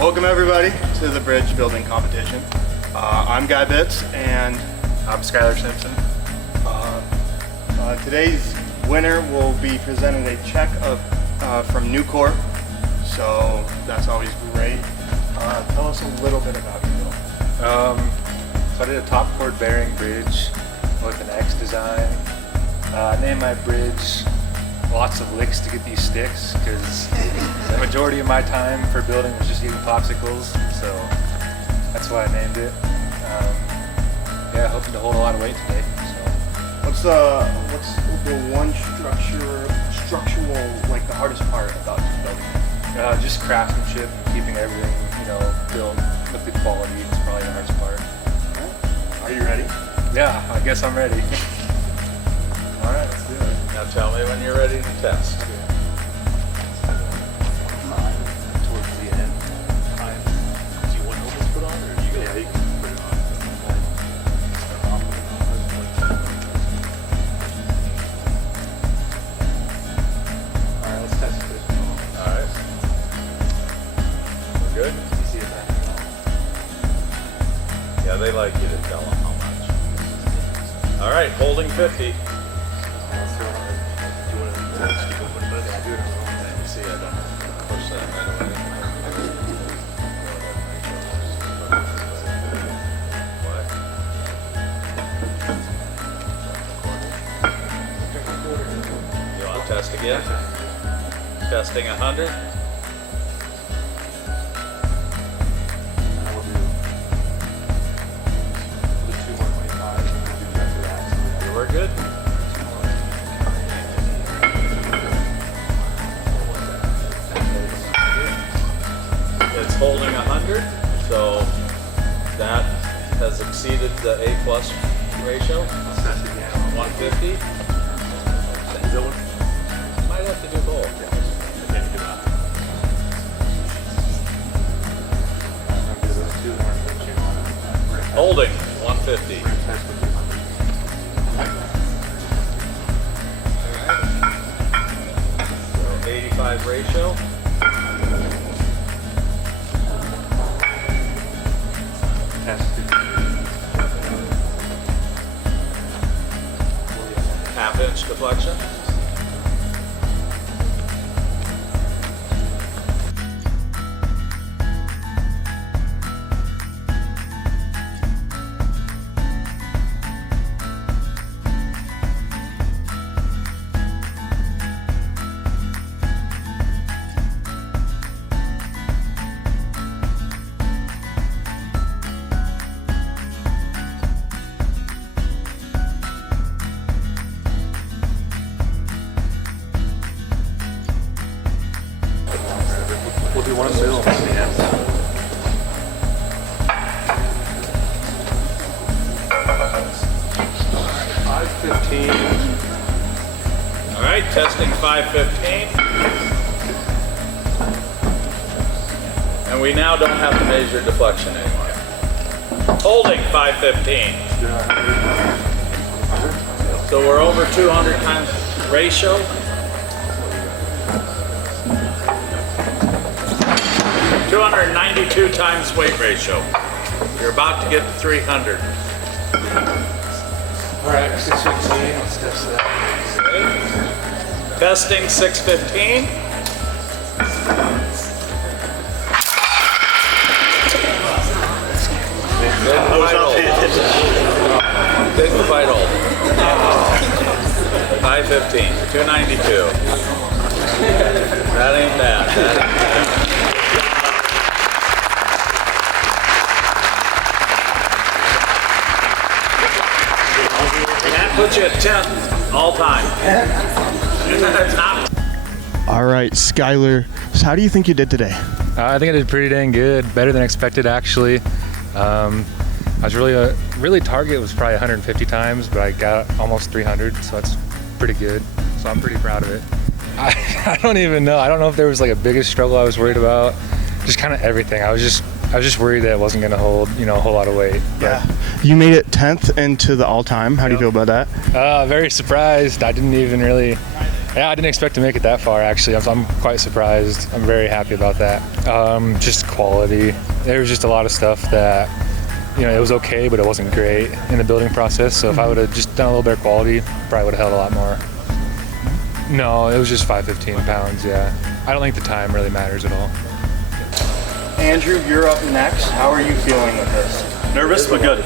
Welcome everybody to the bridge building competition. I'm Guy Bitts and I'm Skylar Simpson. Today's winner will be presented a check from Nucor, so that's always great. Tell us a little bit about your build. So I did a top chord bearing bridge with an X design. I named my bridge Lots of Licks to Get These Sticks, because the majority of my time for building was just eating popsicles, so that's why I named it. Yeah, hoping to hold a lot of weight today. So. What's the one structural, like the hardest part about this building? Just craftsmanship, keeping everything, built with good quality is probably the hardest part. Are you ready? Yeah, I guess I'm ready. All right, let's do it. Now tell me when you're ready to test. Towards the end. Do you want Opus put on, or you can put it on? Alright, let's test this. Alright. We're good? You see it back at all? Yeah, they like you to tell them how much. Alright, holding 50. See, I don't push that right away. What? You want to test again? Testing 100? We're good? It's holding 100, so that has exceeded the A+ ratio. 150. Might have to do both. Holding 150. 85 ratio. Half-inch deflection. We'll do one in the middle. 515. All right, testing 515. And we now don't have to measure deflection anymore. Holding 515. So we're over 200 times ratio. 292 times weight ratio. You're about to get to 300. All right, 615. Let's test that. Okay. Testing 615. Dignified hold. 515. 292. That ain't bad. That puts you at 10th all time. All right, Skylar, so how do you think you did today? I think I did pretty dang good, better than expected actually. I was really target was probably 150 times, but I got almost 300, so that's pretty good. So I'm pretty proud of it. I don't even know. I don't know if there was like a biggest struggle I was worried about. Just kind of everything. I was just worried that it wasn't going to hold, a whole lot of weight. Yeah. You made it 10th into the all-time. How do you feel about that? Very surprised. I didn't even really Yeah, I didn't expect to make it that far, actually. I'm quite surprised. I'm very happy about that. Just quality. There was just a lot of stuff that, it was okay, but it wasn't great in the building process. So if I would have just done a little better quality, probably would have held a lot more. No, it was just 515 pounds, yeah. I don't think the time really matters at all. Andrew, you're up next. How are you feeling with this? Nervous, but good.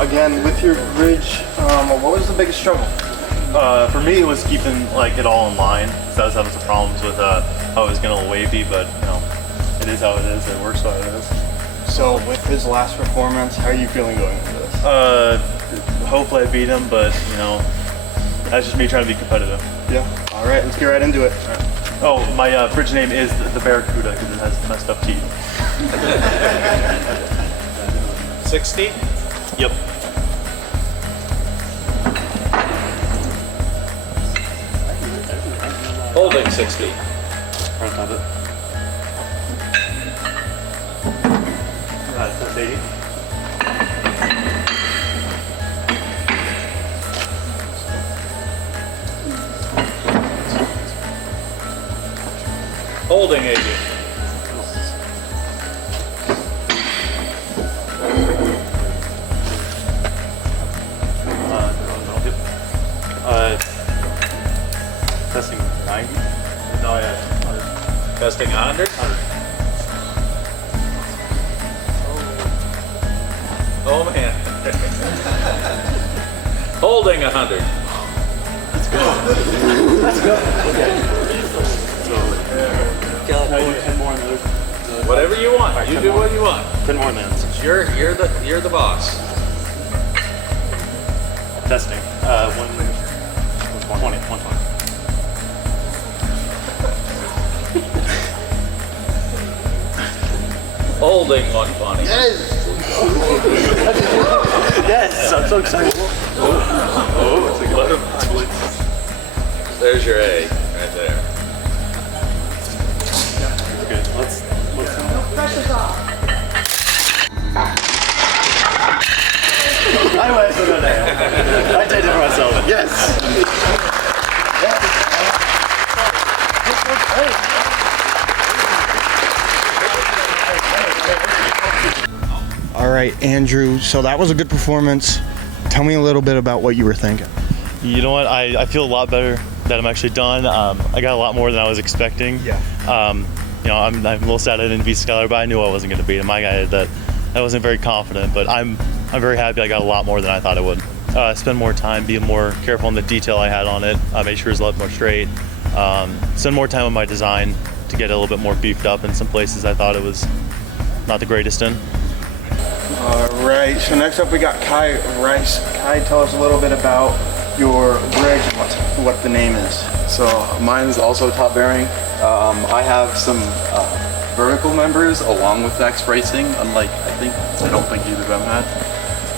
Again, with your bridge, what was the biggest struggle? For me, it was keeping it all in line. So I was having some problems with how it was getting a little wavy, but it is how it is. It works how it is. So with his last performance, how are you feeling going into this? Hopefully I beat him, but that's just me trying to be competitive. Yeah. All right, let's get right into it. All right. Oh, my bridge name is the Barracuda because it has messed up teeth. 60. Yep. Holding 60. Front of it. That's 80. Holding 80. Testing 90. No, yeah. Testing 100. Oh man. Holding 100. Whatever you want. You do what you want. 10 more minutes. You're the boss. Testing. 120. 120. Holding 120. Yes, I'm so excited. There's your A right there. Good. Let's Pressure's off. I went to go there. I did it myself. Yes. All right, Andrew, so that was a good performance. Tell me a little bit about what you were thinking. You know what? I feel a lot better that I'm actually done. I got a lot more than I was expecting. Yeah. I'm a little sad I didn't beat Skylar, but I knew I wasn't going to beat him. My guy that I wasn't very confident, but I'm very happy I got a lot more than I thought I would. Spend more time, be more careful on the detail I had on it. Make sure it's a lot more straight. Spend more time on my design to get it a little bit more beefed up in some places I thought it was not the greatest in. All right, so next up we got Kai Rice. Kai, tell us a little bit about your bridge and what the name is. So mine's also top bearing. I have some vertical members along with Next Racing, unlike I don't think either of them had.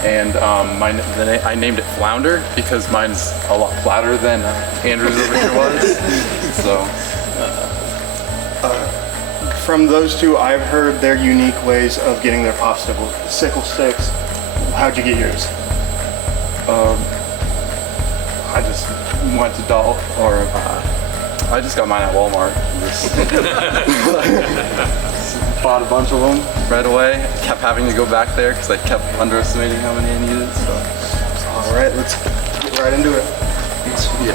And I named it Flounder because mine's a lot flatter than Andrew's over here was. So. From those two, I've heard their unique ways of getting their popsicle sticks. How'd you get yours? I just went to I just got mine at Walmart. Just bought a bunch of them right away. Kept having to go back there because I kept underestimating how many I needed. So. All right, let's get right into it. Yeah.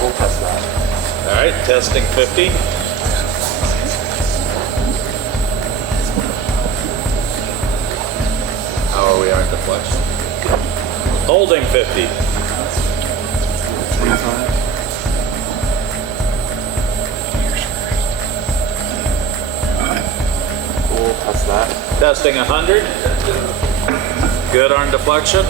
We'll test that. All right, testing 50. How are we on deflection? Holding 50. We'll test that. Testing 100. Good on deflection.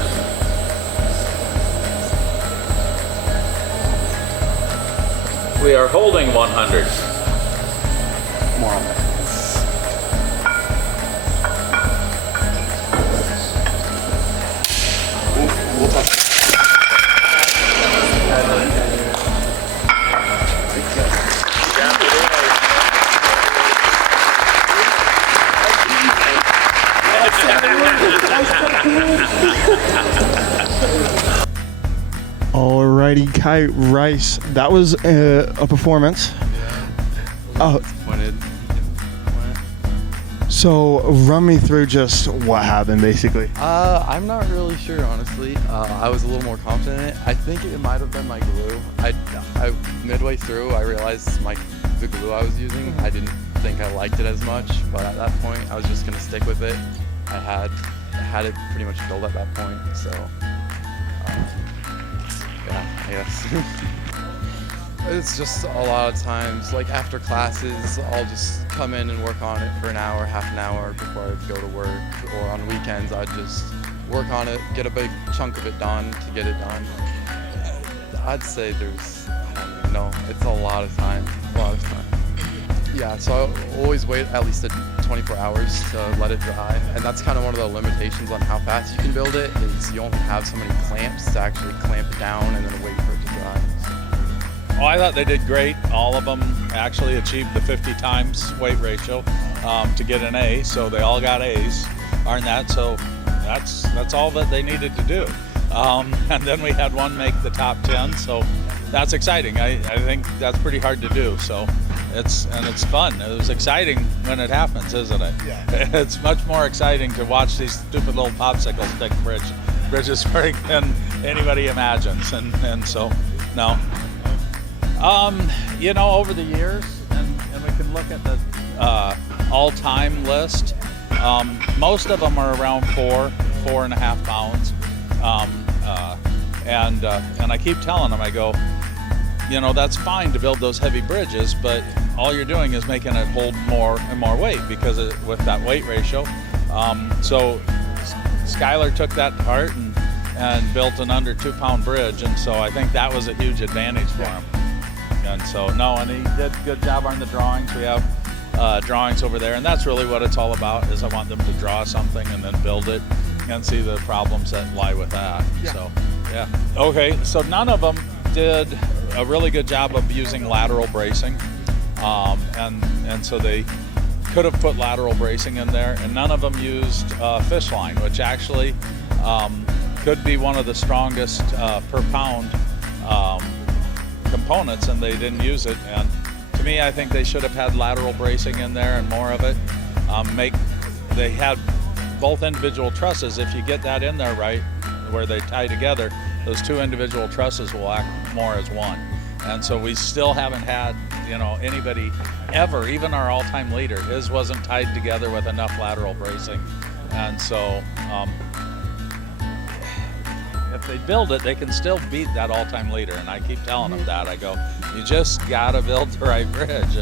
We are holding 100. More on that. We'll test that. kite Rice. That was a performance. Disappointed. So run me through just what happened, basically. I'm not really sure, honestly. I was a little more confident in it. I think it might have been my glue. I midway through, I realized the glue I was using, I didn't think I liked it as much, but at that point, I was just gonna stick with it. I had it pretty much filled at that point, so yeah, I guess. It's just a lot of times, like after classes, I'll just come in and work on it for an hour, half an hour before I go to work, or on weekends I'd just work on it, get a big chunk of it done to get it done. I'd say I don't even know, it's a lot of time. Yeah, so I always wait at least 24 hours to let it dry, and that's kind of one of the limitations on how fast you can build it, is you only have so many clamps to actually clamp it down and then wait for it to dry. Oh, I thought they did great. All of them actually achieved the 50 times weight ratio to get an A, so they all got A's on that, so that's all that they needed to do. And then we had one make the top 10, so that's exciting. I think that's pretty hard to do, so it's fun. It was exciting when it happens, isn't it? Yeah. It's much more exciting to watch these stupid little popsicle stick bridges than anybody imagines, and so, no. You know, over the years, and we can look at the all-time list, most of them are around 4.5 pounds. And I keep telling them, I go, you know, that's fine to build those heavy bridges, but all you're doing is making it hold more and more weight because with that weight ratio. So Skylar took that to heart and built an under 2-pound bridge, and so I think that was a huge advantage for him. And so, and he did a good job on the drawings. We have drawings over there, and that's really what it's all about, is I want them to draw something and then build it and see the problems that lie with that. Yeah. So, yeah. Okay, so none of them did a really good job of using lateral bracing, and so they could have put lateral bracing in there, and none of them used fish line, which actually could be one of the strongest per pound components, and they didn't use it. And to me, I think they should have had lateral bracing in there and more of it. They had both individual trusses. If you get that in there right, where they tie together, those two individual trusses will act more as one. And so we still haven't had, you know, anybody ever, even our all-time leader, his wasn't tied together with enough lateral bracing. And so if they build it, they can still beat that all-time leader. And I keep telling them that. I go, you just gotta build the right bridge,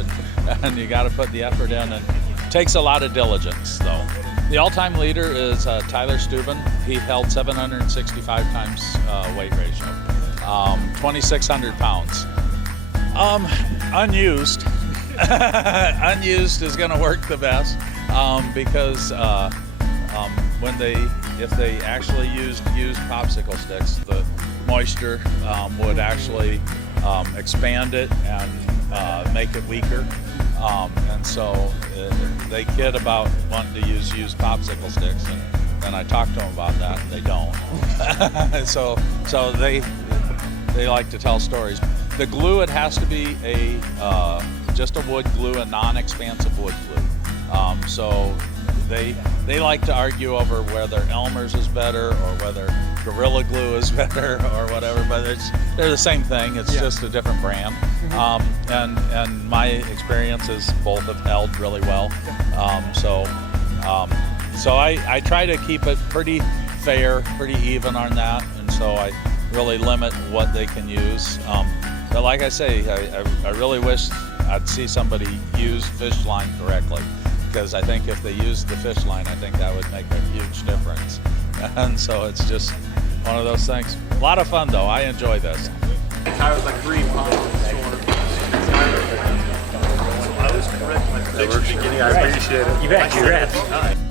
and you gotta put the effort in, and it takes a lot of diligence though. The all-time leader is Tyler Steuben. He held 765 times weight ratio, 2,600 pounds. Unused. Unused is gonna work the best because if they actually used popsicle sticks, the moisture would actually expand it and make it weaker. And so they kid about wanting to use used popsicle sticks, and I talked to them about that, and they don't. so they like to tell stories. The glue, it has to be just a wood glue, a non-expansive wood glue. So they like to argue over whether Elmer's is better or whether Gorilla Glue is better or whatever, but they're the same thing. It's just a different brand. And my experiences both have held really well. So I try to keep it pretty fair, pretty even on that, and so I really limit what they can use. But like I say, I really wish I'd see somebody use fish line correctly, because I think if they used the fish line, I think that would make a huge difference. And so it's just one of those things. A lot of fun though, I enjoy this. I was like 3 pounds short. I was correct my prediction beginning. I appreciate it. You bet. Congrats.